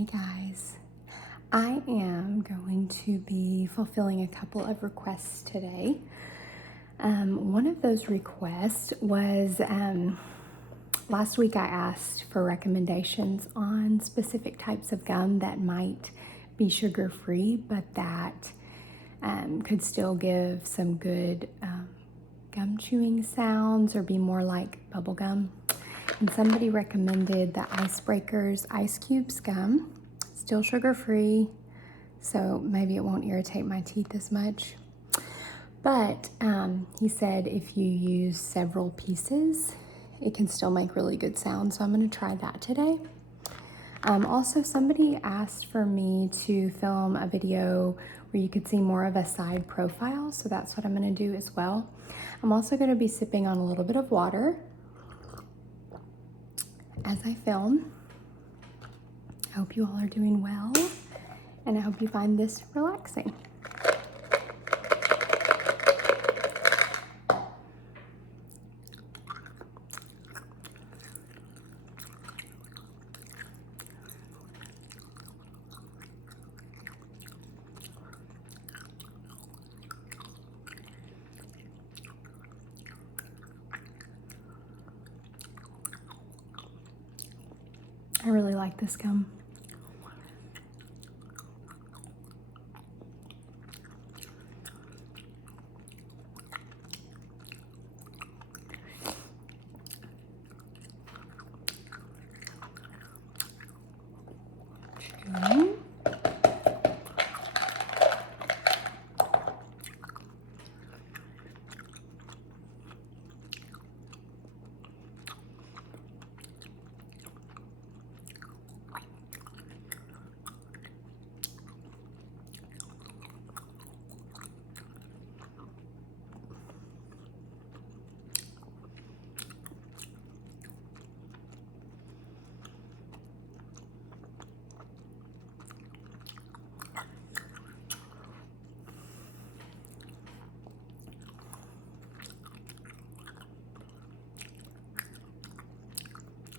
Hey guys, I am going to be fulfilling a couple of requests today. One of those requests was last week I asked for recommendations on specific types of gum that might be sugar-free, but that could still give some good gum chewing sounds or be more like bubble gum. And somebody recommended the Icebreakers Ice Cubes gum, still sugar-free, so maybe it won't irritate my teeth as much. But he said if you use several pieces, it can still make really good sounds, so I'm gonna try that today. Also, somebody asked for me to film a video where you could see more of a side profile, so that's what I'm gonna do as well. I'm also gonna be sipping on a little bit of water as I film. I hope you all are doing well, and I hope you find this relaxing. I really like this gum.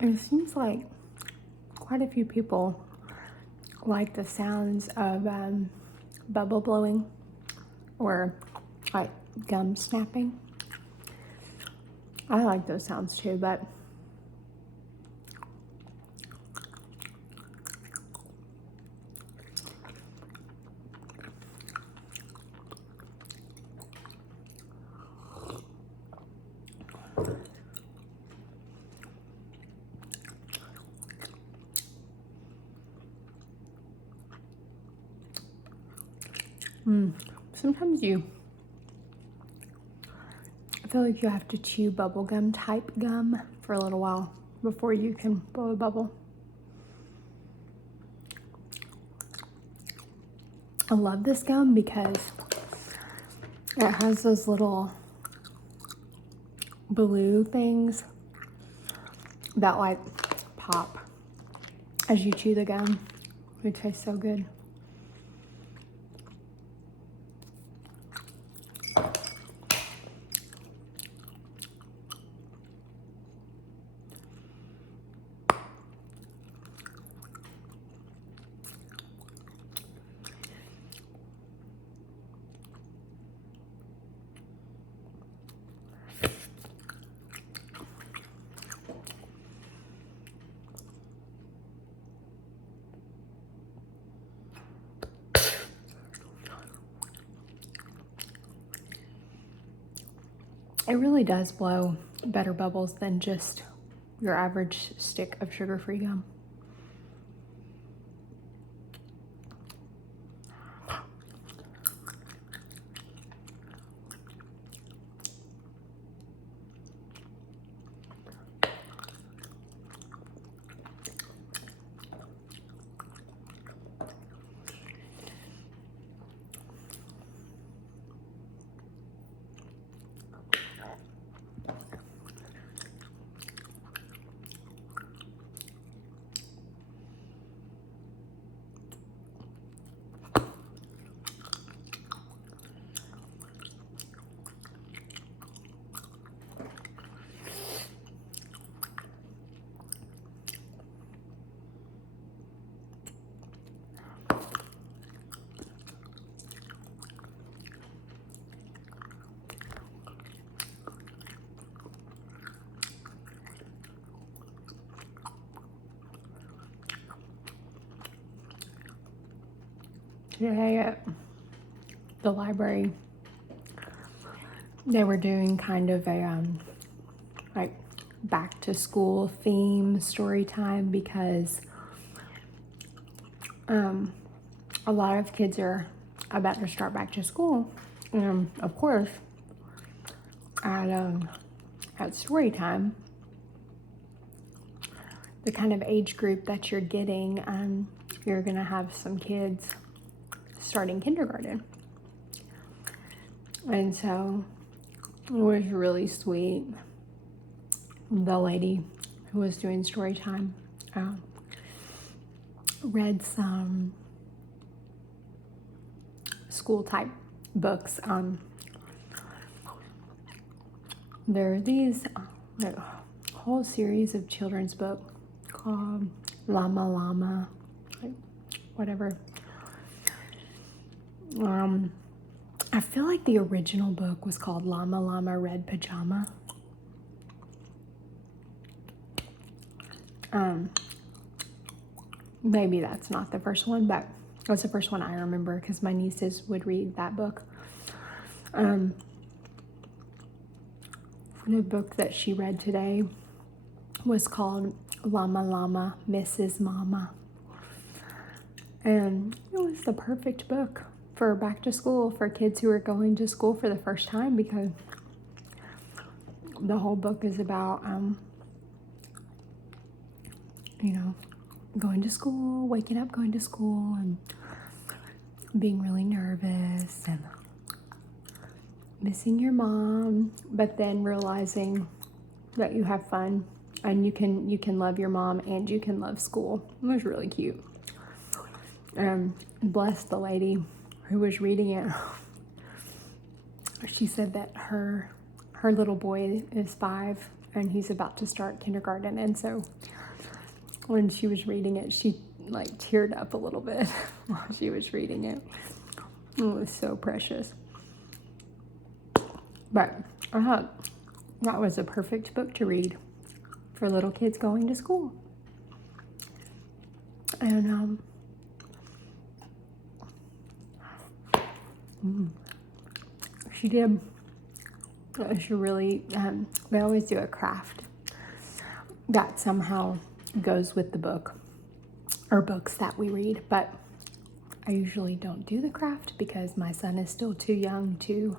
It seems like quite a few people like the sounds of bubble blowing or like gum snapping. I like those sounds too, but sometimes I feel like you have to chew bubblegum type gum for a little while before you can blow a bubble. I love this gum because it has those little blue things that like pop as you chew the gum. It tastes so good. It really does blow better bubbles than just your average stick of sugar-free gum. today at the library, they were doing kind of a like back to school theme story time because a lot of kids are about to start back to school. Of course, at story time, the kind of age group that you're getting, you're gonna have some kids starting kindergarten. And so it was really sweet. The lady who was doing story time read some school type books. There are these whole series of children's book called Llama Llama, like, whatever. I feel like the original book was called Llama Llama Red Pajama. Maybe that's not the first one, but that's the first one I remember because my nieces would read that book. The book that she read today was called Llama Llama Mrs. Mama. And it was the perfect book for back to school for kids who are going to school for the first time because the whole book is about, going to school, waking up, going to school, and being really nervous and missing your mom, but then realizing that you have fun and you can love your mom and you can love school. It was really cute. Bless the lady who was reading it. She said that her little boy is 5 and he's about to start kindergarten, and so when she was reading it, she like teared up a little bit while she was reading it. It was so precious. But I thought that was a perfect book to read for little kids going to school. And she really, they always do a craft that somehow goes with the book or books that we read, but I usually don't do the craft because my son is still too young to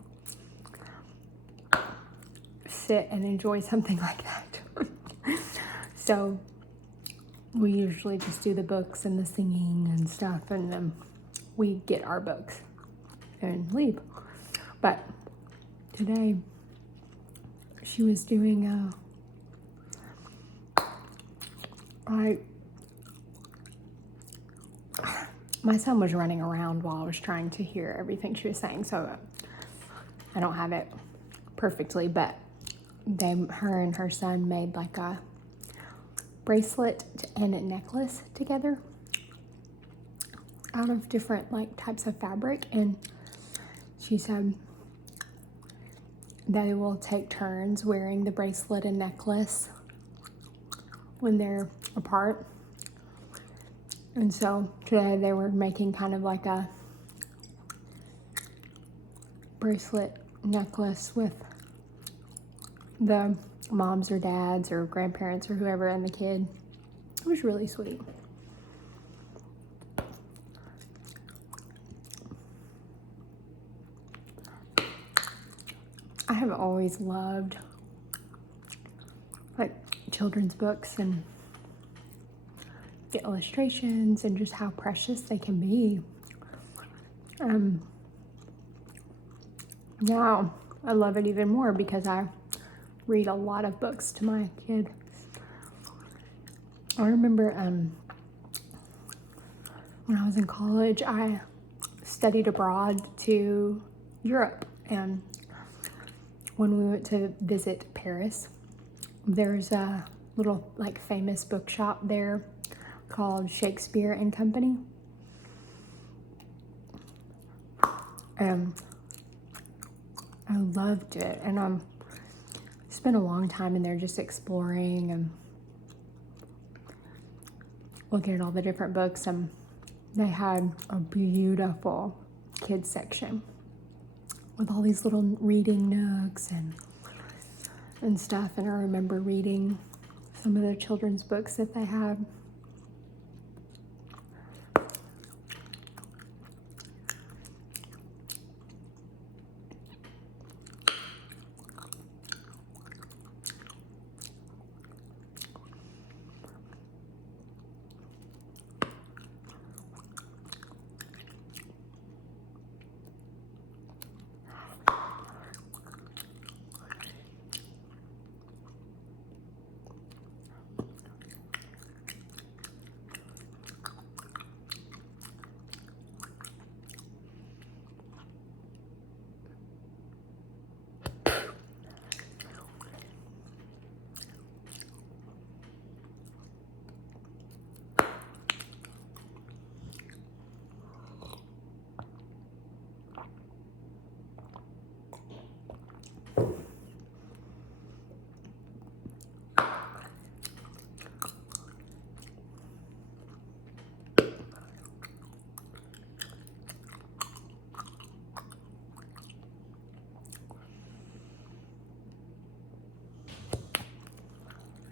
sit and enjoy something like that. So we usually just do the books and the singing and stuff, and then we get our books and leave. But today she was doing my son was running around while I was trying to hear everything she was saying, so I don't have it perfectly, but her and her son made like a bracelet and a necklace together out of different like types of fabric, and she said they will take turns wearing the bracelet and necklace when they're apart. And so today they were making kind of like a bracelet necklace with the moms or dads or grandparents or whoever and the kid. It was really sweet. I have always loved like children's books and the illustrations and just how precious they can be. Now I love it even more because I read a lot of books to my kid. I remember when I was in college, I studied abroad to Europe, and when we went to visit Paris, there's a little like famous bookshop there called Shakespeare and Company. I loved it, and I spent a long time in there just exploring and looking at all the different books. they had a beautiful kids section with all these little reading nooks and stuff. And I remember reading some of the children's books that they had.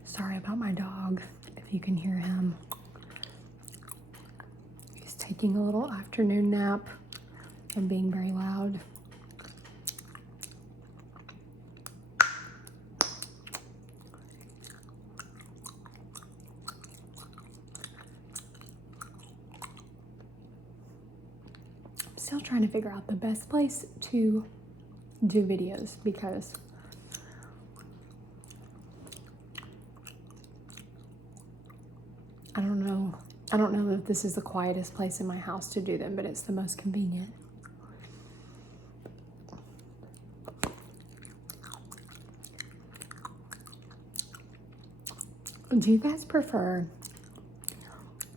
Sorry about my dog, if you can hear him. He's taking a little afternoon nap and being very loud. I'm still trying to figure out the best place to do videos because I don't know if this is the quietest place in my house to do them, but it's the most convenient. Do you guys prefer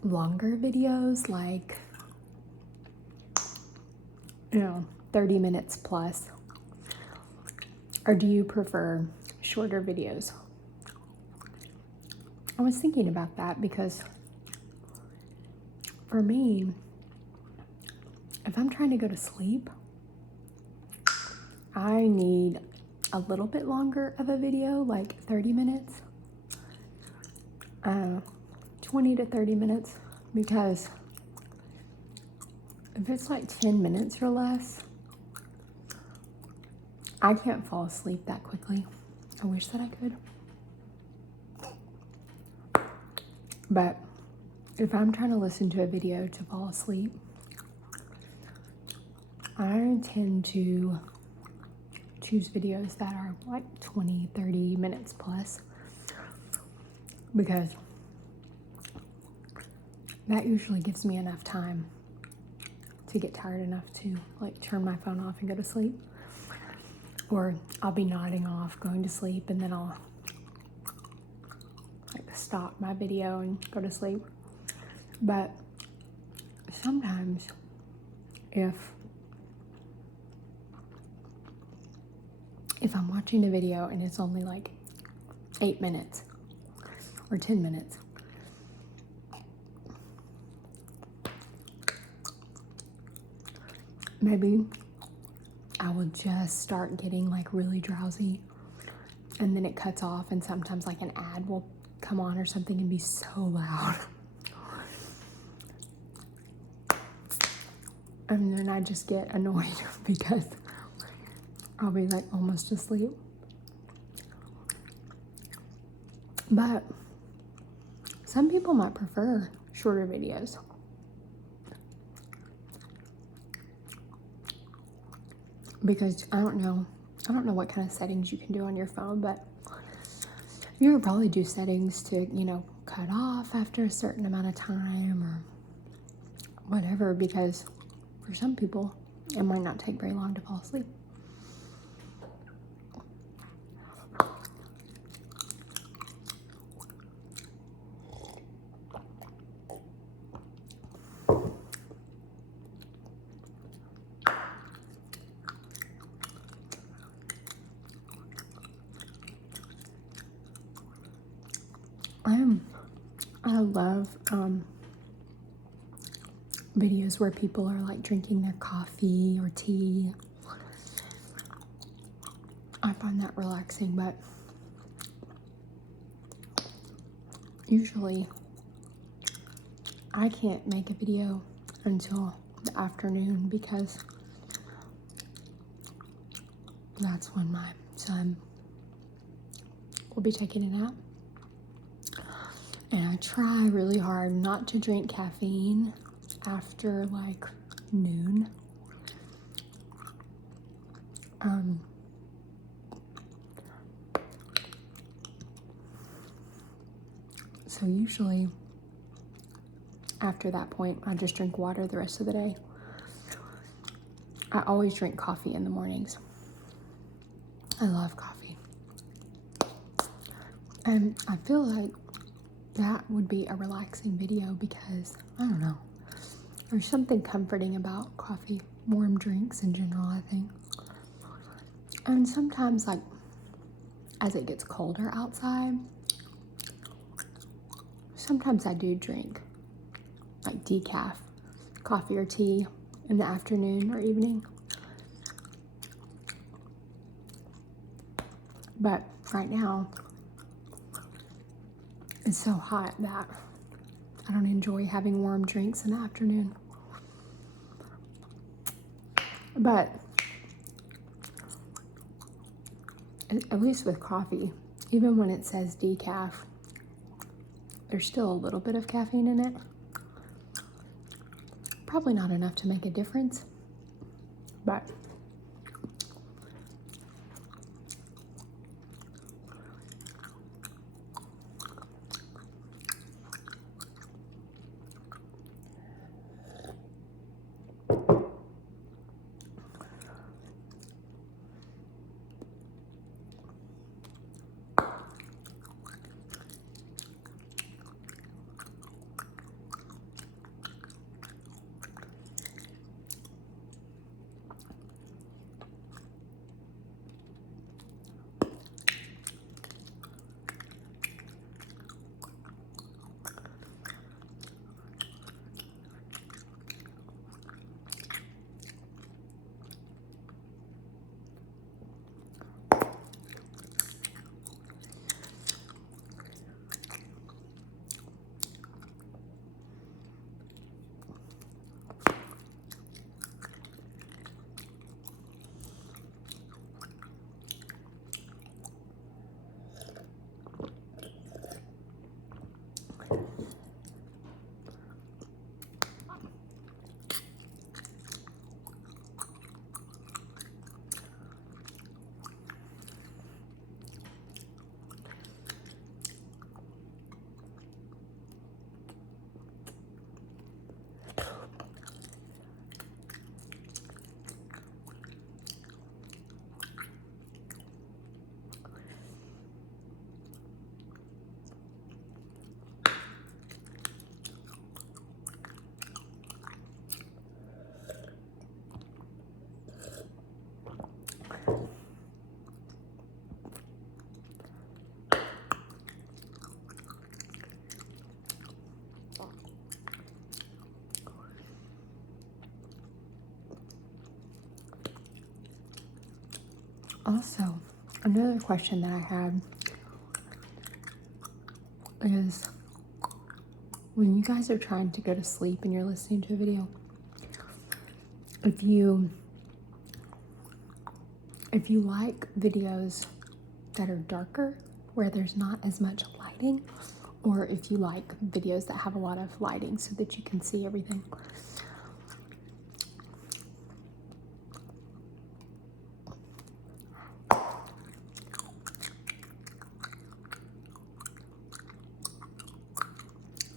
longer videos, like, 30 minutes plus? Or do you prefer shorter videos? I was thinking about that because for me, if I'm trying to go to sleep, I need a little bit longer of a video, like 30 minutes, 20 to 30 minutes, because if it's like 10 minutes or less, I can't fall asleep that quickly. I wish that I could. But if I'm trying to listen to a video to fall asleep, I tend to choose videos that are like 20, 30 minutes plus, because that usually gives me enough time to get tired enough to like turn my phone off and go to sleep. Or I'll be nodding off, going to sleep, and then I'll like stop my video and go to sleep. But sometimes if I'm watching a video and it's only like 8 minutes or 10 minutes, maybe I will just start getting like really drowsy, and then it cuts off, and sometimes like an ad will come on or something and be so loud. And then I just get annoyed because I'll be like almost asleep. But some people might prefer shorter videos. Because I don't know what kind of settings you can do on your phone, but you would probably do settings to, cut off after a certain amount of time or whatever, because for some people, it might not take very long to fall asleep. I love videos where people are like drinking their coffee or tea. I find that relaxing, but usually I can't make a video until the afternoon because that's when my son will be taking a nap. And I try really hard not to drink caffeine after like noon. So usually after that point, I just drink water the rest of the day. I always drink coffee in the mornings. I love coffee. And I feel like that would be a relaxing video because, I don't know, there's something comforting about coffee, warm drinks in general, I think. And sometimes, like, as it gets colder outside, sometimes I do drink like decaf coffee or tea in the afternoon or evening. But right now, it's so hot that I don't enjoy having warm drinks in the afternoon. But at least with coffee, even when it says decaf, there's still a little bit of caffeine in it. Probably not enough to make a difference, but also, another question that I had is when you guys are trying to go to sleep and you're listening to a video, if you like videos that are darker, where there's not as much lighting, or if you like videos that have a lot of lighting so that you can see everything.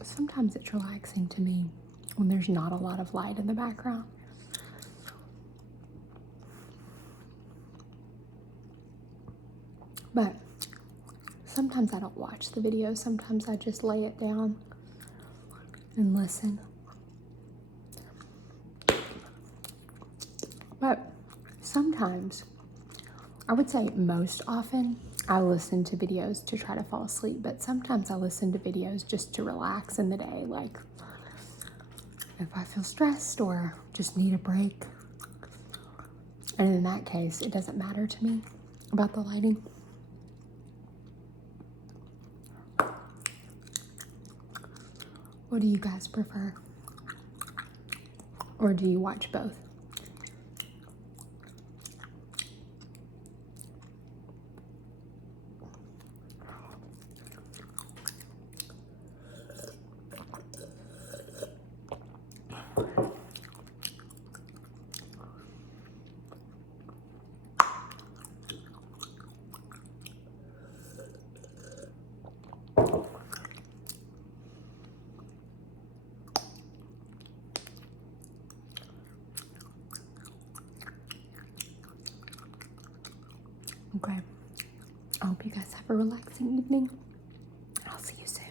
Sometimes it's relaxing to me when there's not a lot of light in the background. But sometimes I don't watch the video. Sometimes I just lay it down and listen. But sometimes, I would say most often, I listen to videos to try to fall asleep, but sometimes I listen to videos just to relax in the day. Like if I feel stressed or just need a break. And in that case, it doesn't matter to me about the lighting. What do you guys prefer? Or do you watch both? Okay. I hope you guys have a relaxing evening. I'll see you soon.